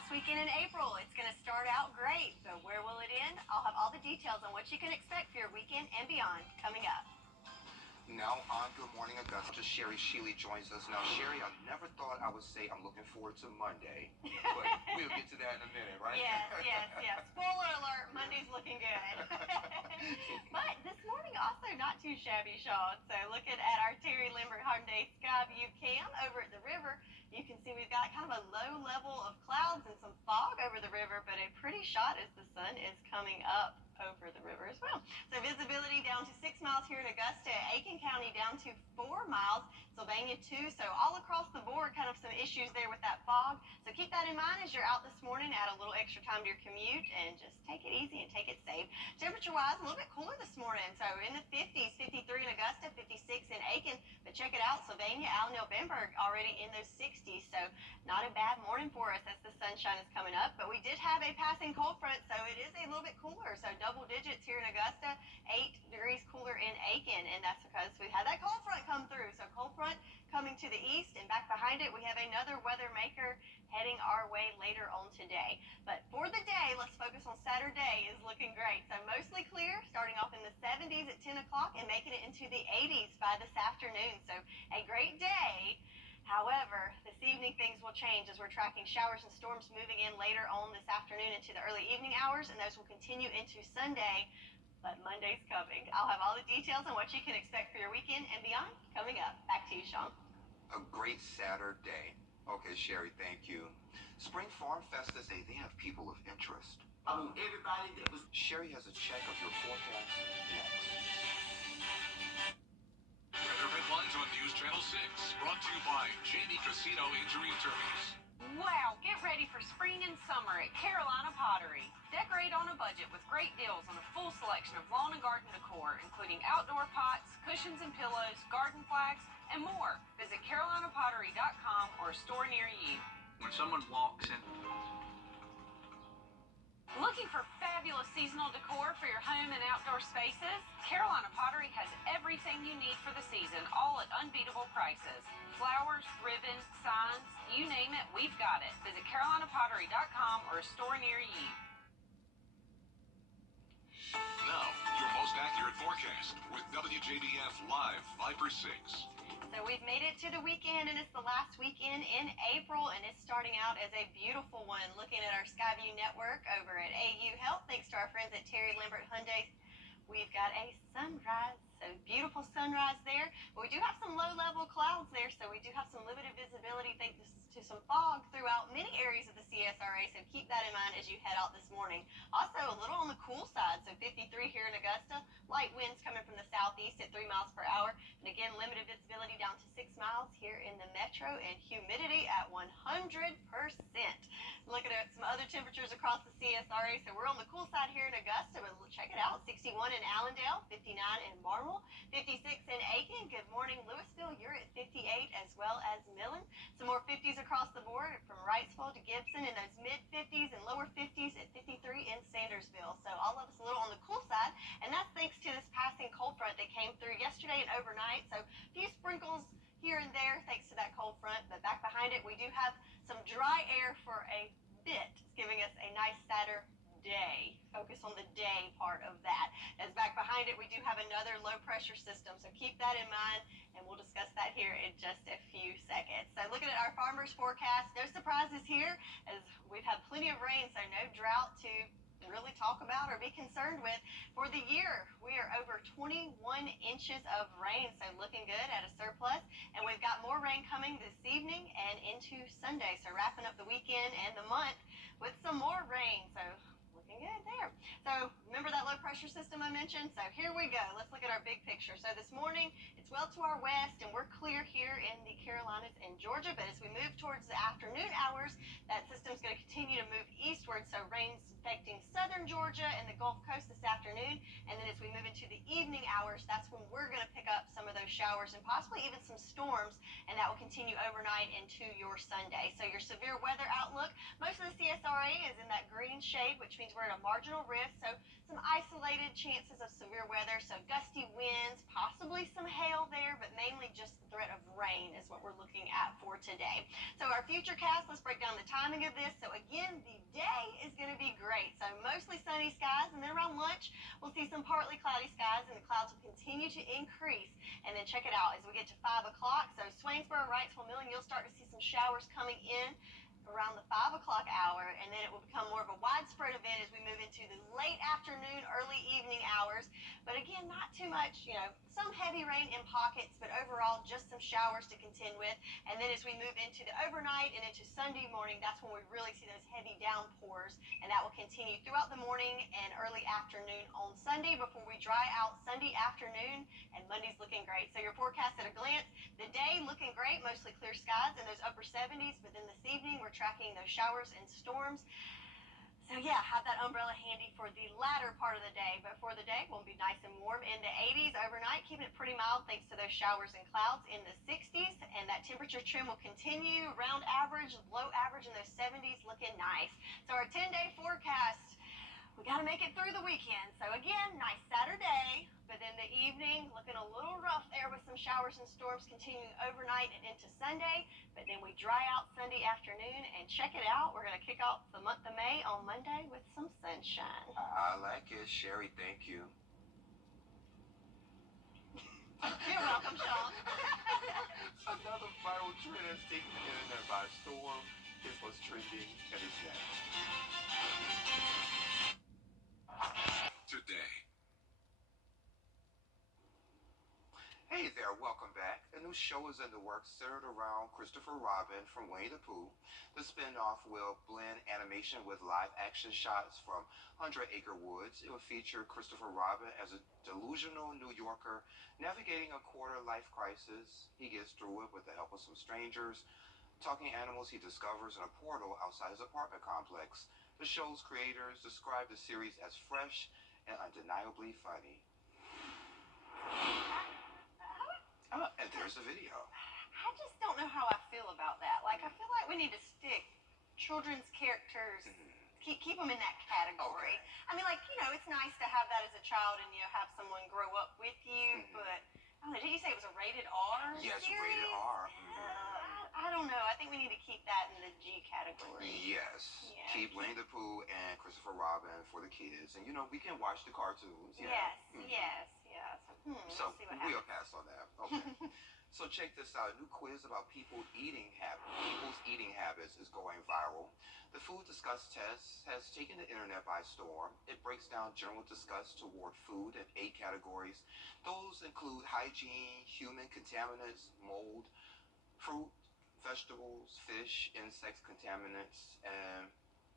last weekend in April. It's going to start out great, but where will it end? I'll have all the details on what you can expect for your weekend and beyond coming up. Now on Good Morning Augusta, Sherry Sheely joins us. Now, Sherry, I never thought I would say I'm looking forward to Monday, but we'll get to that in a minute, right? Yes. Spoiler alert, Monday's looking good. But this morning also not too shabby, Sean. So looking at our Terry Lambert Hyundai Skyview cam over at the river, you can see we've got kind of a low level of clouds and some fog over the river, but a pretty shot as the sun is coming up over the river as well. So visibility down to 6 miles here in Augusta, Aiken County down to 4 miles, Sylvania 2. So all across the board, kind of some issues there with that fog. So keep that in mind as you're out this morning. Add a little extra time to your commute and just take it easy and take it safe. Temperature-wise, a little bit cooler this morning. So in the 50s, 53 in Augusta, 56 in Aiken. But check it out, Sylvania, Allenville, Benburg already in those 60s. So not a bad morning for us as the sunshine is coming up. But we did have a passing cold front, so it is a little bit cooler. So double digits here in Augusta, 8 degrees cooler in Aiken, and that's because we had that cold front come through. So cold front coming to the east, and back behind it we have another weather maker heading our way later on today. But for the day, let's focus on Saturday. Is looking great. So mostly clear, starting off in the 70s at 10 o'clock and making it into the 80s by this afternoon. So a great day. However, this evening things will change as we're tracking showers and storms moving in later on this afternoon into the early evening hours, and those will continue into Sunday. But Monday's coming. I'll have all the details on what you can expect for your weekend and beyond coming up. Back to you, Sean. A great Saturday. Okay, Sherry, thank you. Spring Farm Fest this day, they have people of interest. Everybody that was... Sherry has a check of your forecast next. Weather headlines on News Channel 6, brought to you by Jamie Casino Injury Attorneys. Wow, get ready for spring and summer at Carolina Pottery. Decorate on a budget with great deals on a full selection of lawn and garden decor, including outdoor pots, cushions and pillows, garden flags, and more. Visit carolinapottery.com or a store near you. When someone walks in... Looking for fabulous seasonal decor for your home and outdoor spaces? Carolina Pottery has everything you need for the season, all at unbeatable prices. Flowers, ribbons, signs, you name it, we've got it. Visit carolinapottery.com or a store near you. Now, your most accurate forecast with Wjbf Live 5/6. So we've made it to the weekend, and it's the last weekend in April, and it's starting out as a beautiful one. Looking at our Skyview network over at AU Health, thanks to our friends at Terry Lambert Hyundai, we've got a sunrise. So beautiful sunrise there. But we do have some low-level clouds there, so we do have some limited visibility thanks to some fog throughout many areas of the CSRA, so keep that in mind as you head out this morning. Also, a little on the cool side, so 53 here in Augusta. Light winds coming from the southeast at 3 miles per hour. And again, limited visibility down to 6 miles here in the metro, and humidity at 100%. Looking at some other temperatures across the CSRA, so we're on the cool side here in Augusta, but check it out, 61 in Allendale, 59 in Barnwell, 56 in Aiken. Good morning, Louisville. You're at 58, as well as Millen. Some more 50s across the board from Wrightsville to Gibson, and those mid-50s and lower 50s at 53 in Sandersville. So all of us a little on the cool side, and that's thanks to this passing cold front that came through yesterday and overnight. So a few sprinkles here and there thanks to that cold front, but back behind it we do have some dry air for a bit. It's giving us a nice Saturday. Focus on the day part of that. As back behind it, we do have another low pressure system, so keep that in mind, and we'll discuss that here in just a few seconds. So looking at our farmers forecast, no surprises here as we've had plenty of rain, so no drought to really talk about or be concerned with. For the year, we are over 21 inches of rain, so looking good at a surplus, and we've got more rain coming this evening and into Sunday, so wrapping up the weekend and the month with some more rain. So looking good there. So remember that low pressure system I mentioned? So here we go. Let's look at our big picture. So this morning, it's well to our west, and we're clear here in the Carolinas and Georgia, but as we move towards the afternoon hours, that system's going to continue to move eastward, so rain's affecting southern Georgia and the Gulf Coast this afternoon, and then as we move into the evening hours, that's when we're going to pick up some of those showers and possibly even some storms, and that will continue overnight into your Sunday. So your severe weather outlook, most of the CSRA is in that green shade, which means we're at a marginal risk. So some isolated chances of severe weather. So gusty winds, possibly some hail there, but mainly just the threat of rain is what we're looking at for today. So our futurecast, let's break down the timing of this. So again, the day is going to be great. So mostly sunny skies, and then around lunch, we'll see some partly cloudy skies, and the clouds will continue to increase. And then check it out as we get to 5 o'clock. So Swainsboro, Wrightsville, Millen, you'll start to see some showers coming in around the 5 o'clock hour, and then it will become more of a widespread event as we move into the late afternoon, early evening hours. But again, not too much, some heavy rain in pockets, but overall just some showers to contend with. And then as we move into the overnight and into Sunday morning, that's when we really see those heavy downpours, and that will continue throughout the morning and early afternoon on Sunday before we dry out Sunday afternoon, and Monday's looking great. So your forecast at a glance, the day looking great, mostly clear skies in those upper 70s, but then this evening we're tracking those showers and storms. So yeah, have that umbrella handy for the latter part of the day, but for the day we'll be nice and warm in the 80s overnight, keeping it pretty mild thanks to those showers and clouds in the 60s, and that temperature trim will continue around average, low average in those 70s, looking nice. So our 10-day forecast, we got to make it through the weekend. So again, nice Saturday, but then the evening looking a little rough there with some showers and storms continuing overnight and into Sunday. But then we dry out Sunday afternoon, and check it out, we're going to kick off the month of May on Monday with some sunshine. I like it, Sherry. Thank you. You're welcome, Sean. Another viral trend that's taking the internet by storm is what's trending and is next. Today. Hey there, welcome back. A new show is in the works centered around Christopher Robin from Winnie the Pooh. The spin-off will blend animation with live-action shots from 100 Acre Woods. It will feature Christopher Robin as a delusional New Yorker navigating a quarter-life crisis. He gets through it with the help of some strangers. Talking animals he discovers in a portal outside his apartment complex. The show's creators describe the series as fresh and undeniably funny. And there's the video. I just don't know how I feel about that. Like, I feel like we need to stick children's characters, keep them in that category. Okay. I mean, like, it's nice to have that as a child and, have someone grow up with you, but, I don't know, did you say it was a rated R Yes, series? rated R. I don't know. I think we need to keep that in the G category. Yes. Yeah. Keep Winnie the Pooh and Christopher Robin for the kids. And, we can watch the cartoons. Yeah. Yes. So we'll see what we'll happens. pass on that. Okay. So check this out. A new quiz about people's eating habits is going viral. The Food Disgust test has taken the internet by storm. It breaks down general disgust toward food in 8 categories. Those include hygiene, human contaminants, mold, fruit, vegetables, fish, insects, contaminants, and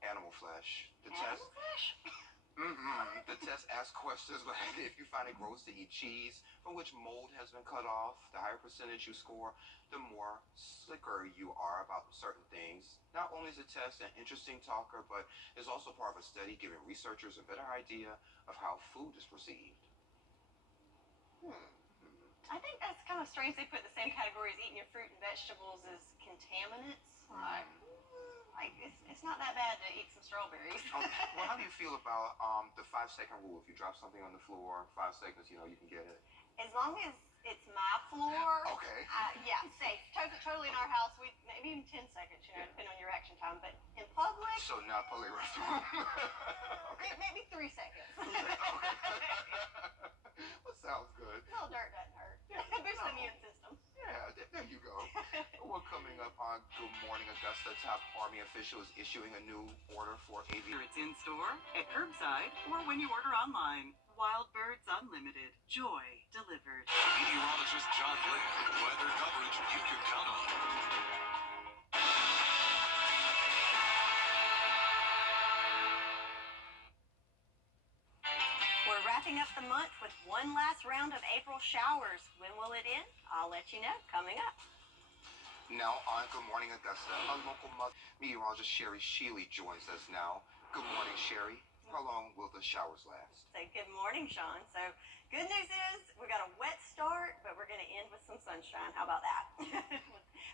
animal flesh. Animal flesh? The test asks questions like if you find it gross to eat cheese from which mold has been cut off, the higher percentage you score, the more slicker you are about certain things. Not only is the test an interesting talker, but is also part of a study giving researchers a better idea of how food is perceived. I think that's kind of strange they put the same category as eating your fruit and vegetables as contaminants. Like it's not that bad to eat some strawberries. Well, how do you feel about the 5-second rule? If you drop something on the floor, 5 seconds, you can get it. As long as it's my floor. Okay. Yeah, safe. Totally in our house. Maybe even 10 seconds, depending on your reaction time. But in public. So not public restroom. Okay. Maybe 3 seconds. Well, sounds good. A little dirt doesn't hurt. Boost the immune system. Yeah, there you go. Well, coming up on Good Morning Augusta, top Army official is issuing a new order for Whether it's in store, at curbside, or when you order online. Wild Birds Unlimited. Joy delivered. Meteorologist John Lynn. Weather coverage you can count on. We're wrapping up the month with one last round of April showers. When will it end? I'll let you know coming up. Now on Good Morning Augusta, a local meteorologist Sherry Sheely joins us now. Good morning, Sherry. How long will the showers last? Say good morning, Sean. So good news is we got a wet start, but we're going to end with some sunshine. How about that?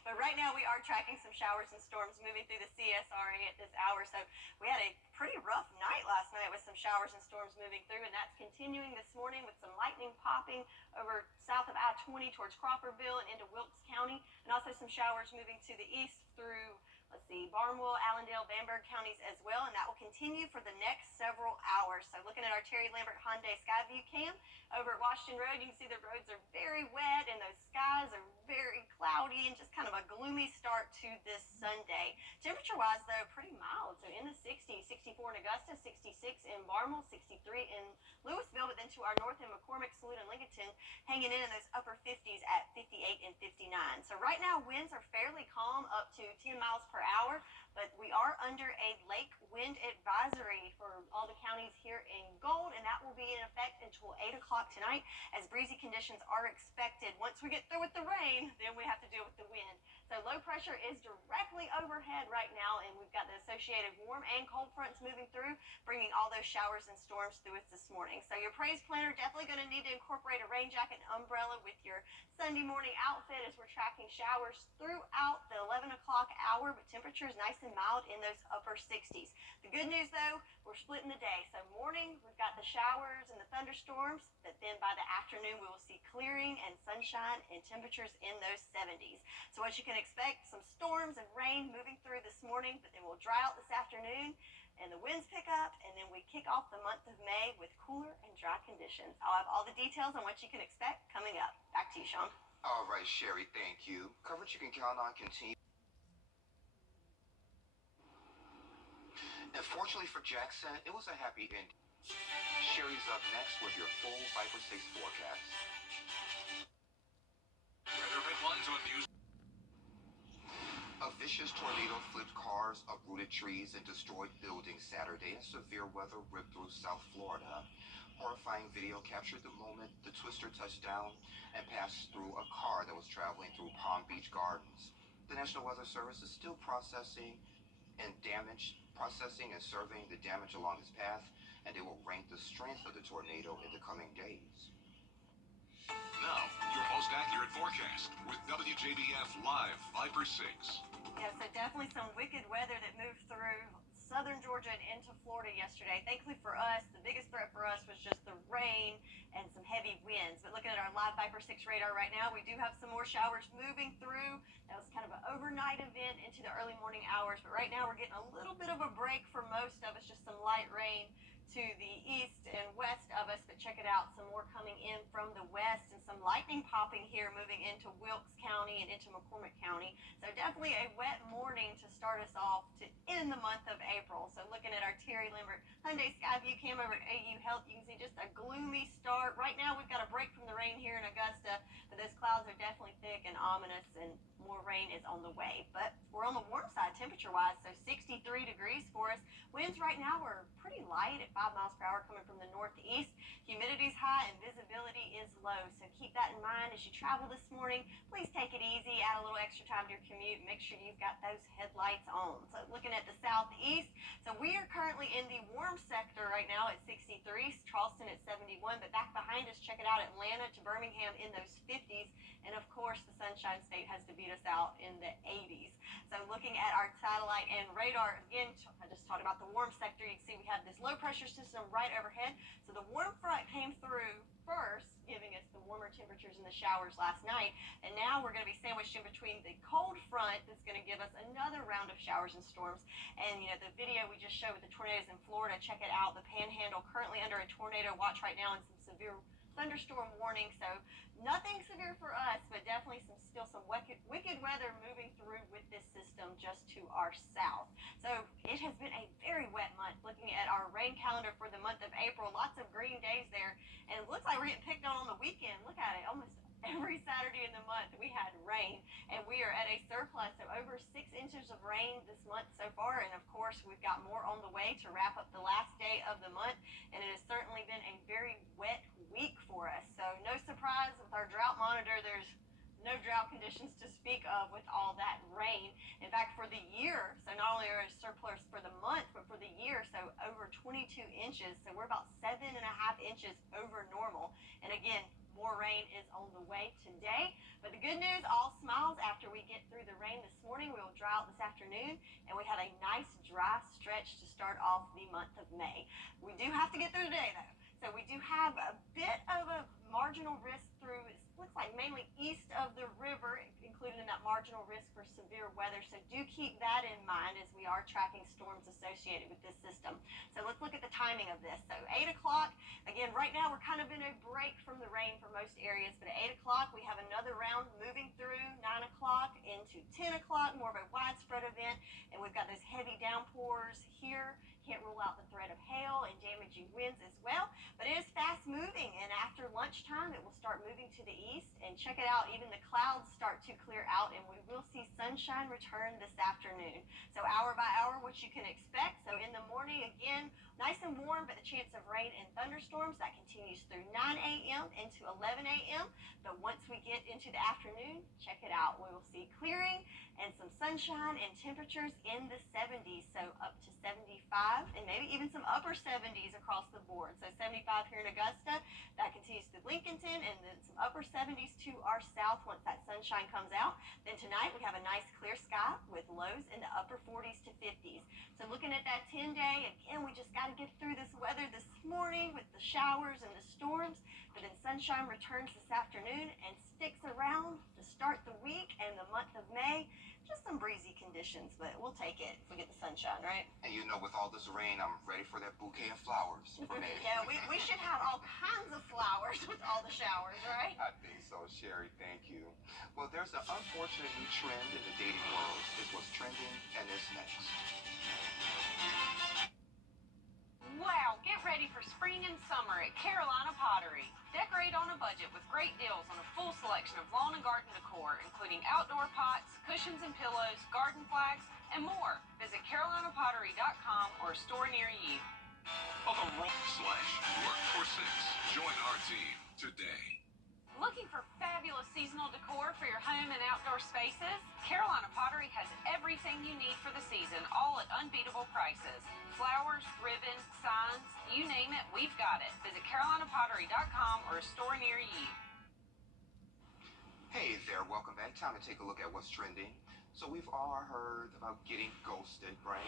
But right now we are tracking some showers and storms moving through the CSRA at this hour. So we had a pretty rough last night with some showers and storms moving through, and that's continuing this morning with some lightning popping over south of I-20 towards Crawfordville and into Wilkes County, and also some showers moving to the east through, let's see, Barnwell, Allendale, Bamberg counties as well, and that will continue for the next several hours. So looking at our Terry Lambert Hyundai Skyview cam over at Washington Road, you can see the roads are very wet and those skies are very cloudy and just kind of a gloomy start to this Sunday. Temperature-wise, though, pretty mild. So in the 60s, 64 in Augusta, 66 in Barnwell, 63 in Louisville, but then to our north in McCormick, Saluda, and Lincolnton, hanging in those upper 50s at 58 and 59. So right now, winds are fairly calm, up to 10 miles per hour, but we are under a lake wind advisory for all the counties here in Gold, and that will be in effect until 8 o'clock tonight, as breezy conditions are expected. Once we get through with the rain, then we have to deal with the wind. So low pressure is directly overhead right now, and we've got the associated warm and cold fronts moving through, bringing all those showers and storms through us this morning. So your praise planner definitely going to need to incorporate a rain jacket and umbrella with your Sunday morning outfit, as we're tracking showers throughout the 11 o'clock hour, but temperatures nice and mild in those upper 60s. The good news, though, we're splitting the day. So morning, we've got the showers and the thunderstorms, but then by the afternoon, we will see clearing and sunshine and temperatures in those 70s. So what you can expect, some storms and rain moving through this morning, but then we'll dry out this afternoon and the winds pick up, and then we kick off the month of May with cooler and dry conditions. I'll have all the details on what you can expect coming up. Back to you, Sean. All right, Sherry, thank you. Coverage you can count on continue. And fortunately for Jackson, it was a happy ending. Sherry's up next with your full Viper 6 forecast. Weather headlines on News. A vicious tornado flipped cars, uprooted trees, and destroyed buildings Saturday, and severe weather ripped through South Florida. Horrifying video captured the moment the twister touched down and passed through a car that was traveling through Palm Beach Gardens. The National Weather Service is still processing and surveying the damage along its path, and they will rank the strength of the tornado in the coming days. Now, your most accurate forecast with WJBF Live Viper 6. Yeah, so definitely some wicked weather that moved through southern Georgia and into Florida yesterday. Thankfully for us, the biggest threat for us was just the rain and some heavy winds. But looking at our live Viper 6 radar right now, we do have some more showers moving through. That was kind of an overnight event into the early morning hours. But right now we're getting a little bit of a break for most of us, just some light rain to the east and west of us, but check it out, some more coming in from the west and some lightning popping here moving into Wilkes County and into McCormick County. So definitely a wet morning to start us off to end the month of April. So looking at our Terry Lambert Hyundai Skyview cam over at AU Health, you can see just a gloomy start. Right now we've got a break from the rain here in Augusta, but those clouds are definitely thick and ominous, and more rain is on the way. But we're on the warm side temperature-wise, so 63 degrees for us. Winds right now are pretty light at 5 miles per hour coming from the northeast. Humidity's high and visibility is low, so keep that in mind as you travel this morning. Please take it easy, add a little extra time to your commute, make sure you've got those headlights on. So looking at the southeast, so we are currently in the warm sector right now at 63, Charleston at 71, but back behind us, check it out, Atlanta to Birmingham in those 50s, and of course the Sunshine State has to beat us out in the 80s. So looking at our satellite and radar, again, I just talked about the warm sector. You can see we have this low pressure system right overhead. So the warm front came through first, giving us the warmer temperatures in the showers last night. And now we're going to be sandwiched in between the cold front that's going to give us another round of showers and storms. And, you know, the video we just showed with the tornadoes in Florida, check it out. The Panhandle currently under a tornado watch right now and some severe thunderstorm warning. So nothing severe for us, but definitely still some wicked weather moving through with this system just to our south. So it has been a very wet month. Looking at our rain calendar for the month of April, lots of green days there, and it looks like we're getting picked on the weekend. Look at it, almost every Saturday in the month we had rain, and we are at a surplus of over 6 inches of rain this month so far, and of course we've got more on the way to wrap up the last day of the month, and it has certainly been a very wet week for us. So no surprise with our drought monitor, there's no drought conditions to speak of with all that rain. In fact, for the year, so not only are we surplus for the month, but for the year, so over 22 inches. So we're about 7.5 inches over normal. And again, more rain is on the way today. But the good news, all smiles after we get through the rain this morning. We will dry out this afternoon, and we have a nice dry stretch to start off the month of May. We do have to get through today, though. So we do have a bit of a marginal risk through, it looks like mainly east of the river, included in that marginal risk for severe weather. So do keep that in mind as we are tracking storms associated with this system. So let's look at the timing of this. So 8 o'clock, again, right now we're kind of in a break from the rain for most areas, but at 8 o'clock we have another round moving through, 9 o'clock into 10 o'clock, more of a widespread event, and we've got those heavy downpours here. Can't rule out the threat of hail and damaging winds as well, but it is fast moving, and after lunchtime it will start moving to the east, and check it out, even the clouds start to clear out and we will see sunshine return this afternoon. So hour by hour, what you can expect. So in the morning, again, nice and warm, but the chance of rain and thunderstorms that continues through 9 a.m. into 11 a.m. But once we get into the afternoon, check it out, we will see clearing and some sunshine and temperatures in the 70s, so up to 75 and maybe even some upper 70s across the board. So 75 here in Augusta, that continues to Lincolnton, and then some upper 70s to our south once that sunshine comes out. Then tonight we have a nice clear sky with lows in the upper 40s to 50s. So looking at that 10-day, again, we just got to get through this weather this morning with the showers and the storms, but then sunshine returns this afternoon and sticks around to start the week and the month of May. Just some breezy conditions, but we'll take it if we get the sunshine, right? And you know, with all this rain, I'm ready for that bouquet of flowers for May. Yeah, we should have all kinds of flowers with all the showers, right? I think so, Sherry. Thank you. Well, there's an unfortunate new trend in the dating world. It's what's trending, and it's next. Wow, get ready for spring and summer at Carolina Pottery. Decorate on a budget with great deals on a full selection of lawn and garden decor, including outdoor pots, cushions and pillows, garden flags, and more. Visit carolinapottery.com or a store near you. On the /work4six. Join our team today. Looking for fabulous seasonal decor for your home and outdoor spaces? Carolina Pottery has everything you need for the season, all at unbeatable prices. Flowers, ribbons, signs, you name it, we've got it. Visit carolinapottery.com or a store near you. Hey there, welcome back. Time to take a look at what's trending. So we've all heard about getting ghosted, right?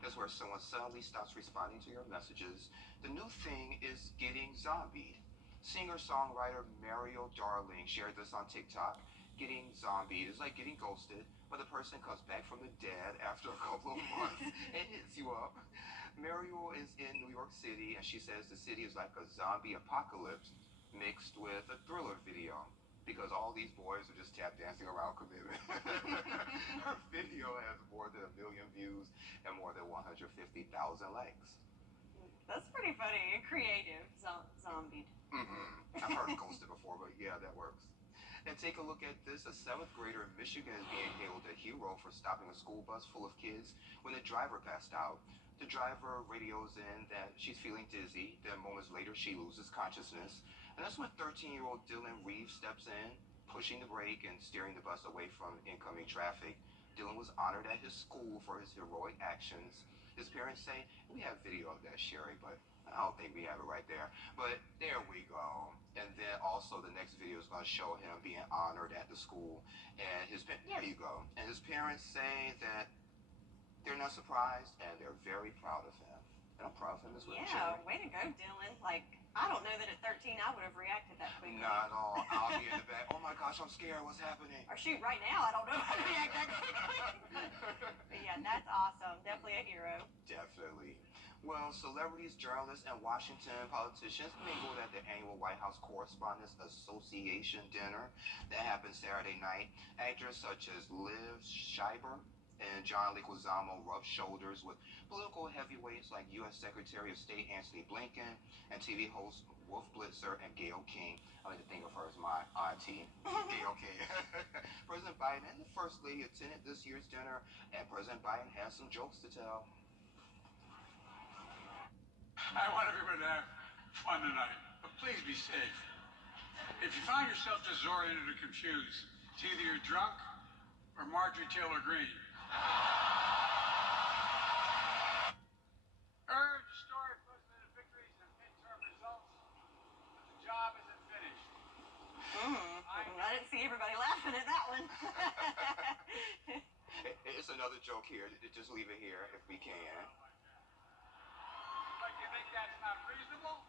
That's where someone suddenly stops responding to your messages. The new thing is getting zombied. Singer-songwriter Mario Darling shared this on TikTok. Getting zombied is like getting ghosted, but the person comes back from the dead after a couple of months and hits you up. Mario is in New York City, and she says the city is like a zombie apocalypse mixed with a Thriller video, because all these boys are just tap dancing around commitment. Her video has more than 1 million views and more than 150,000 likes. That's pretty funny and creative, zombied. I've heard ghosted before, but yeah, that works. And take a look at this. A 7th grader in Michigan is being hailed a hero for stopping a school bus full of kids when the driver passed out. The driver radios in that she's feeling dizzy. Then moments later, she loses consciousness. And that's when 13-year-old Dylan Reeves steps in, pushing the brake and steering the bus away from incoming traffic. Dylan was honored at his school for his heroic actions. His parents say, we have video of that, Sherry, but I don't think we have it right there. But there we go. And then also the next video is going to show him being honored at the school. And there you go. And his parents say that they're not surprised and they're very proud of him. And I'm proud of him as well. Yeah, way to go, Dylan. Like, I don't know that at 13 I would have reacted that quickly. Not at all. I'll be in the back. Oh my gosh, I'm scared. What's happening? Or shoot, right now, I don't know if I'd react that quickly. But yeah, that's awesome. Definitely a hero. Definitely. Well, celebrities, journalists, and Washington politicians mingled at the annual White House Correspondents Association dinner that happened Saturday night. Actors such as Liv Schreiber and John Leguizamo rubbed shoulders with political heavyweights like U.S. Secretary of State Antony Blinken and TV host Wolf Blitzer and Gayle King. I like to think of her as my auntie, Gayle King. President Biden and the First Lady attended this year's dinner, and President Biden has some jokes to tell. I want everyone to have fun tonight, but please be safe. If you find yourself disoriented or confused, it's either you're drunk or Marjorie Taylor Greene. Urge story of president victories and midterm results, but the job isn't finished. I didn't see everybody laugh. another joke here. Just leave it here if we can. But you think that's not reasonable?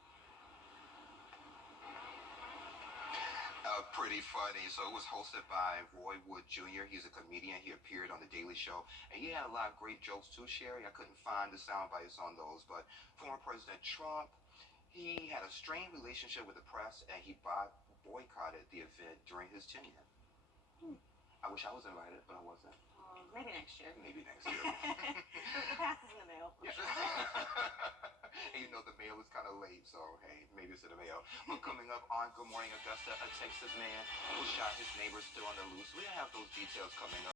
Pretty funny. So it was hosted by Roy Wood Jr. He's a comedian. He appeared on The Daily Show. And he had a lot of great jokes too, Sherry. I couldn't find the sound bites on those. But former President Trump, he had a strained relationship with the press, and he boycotted the event during his tenure. I wish I was invited, but I wasn't. Maybe next year. Maybe next year. The pass is in the mail. Yeah. And you know the mail is kind of late, so hey, maybe it's in the mail. Well, coming up on Good Morning Augusta, a Texas man who shot his neighbor still on the loose. We have those details coming up.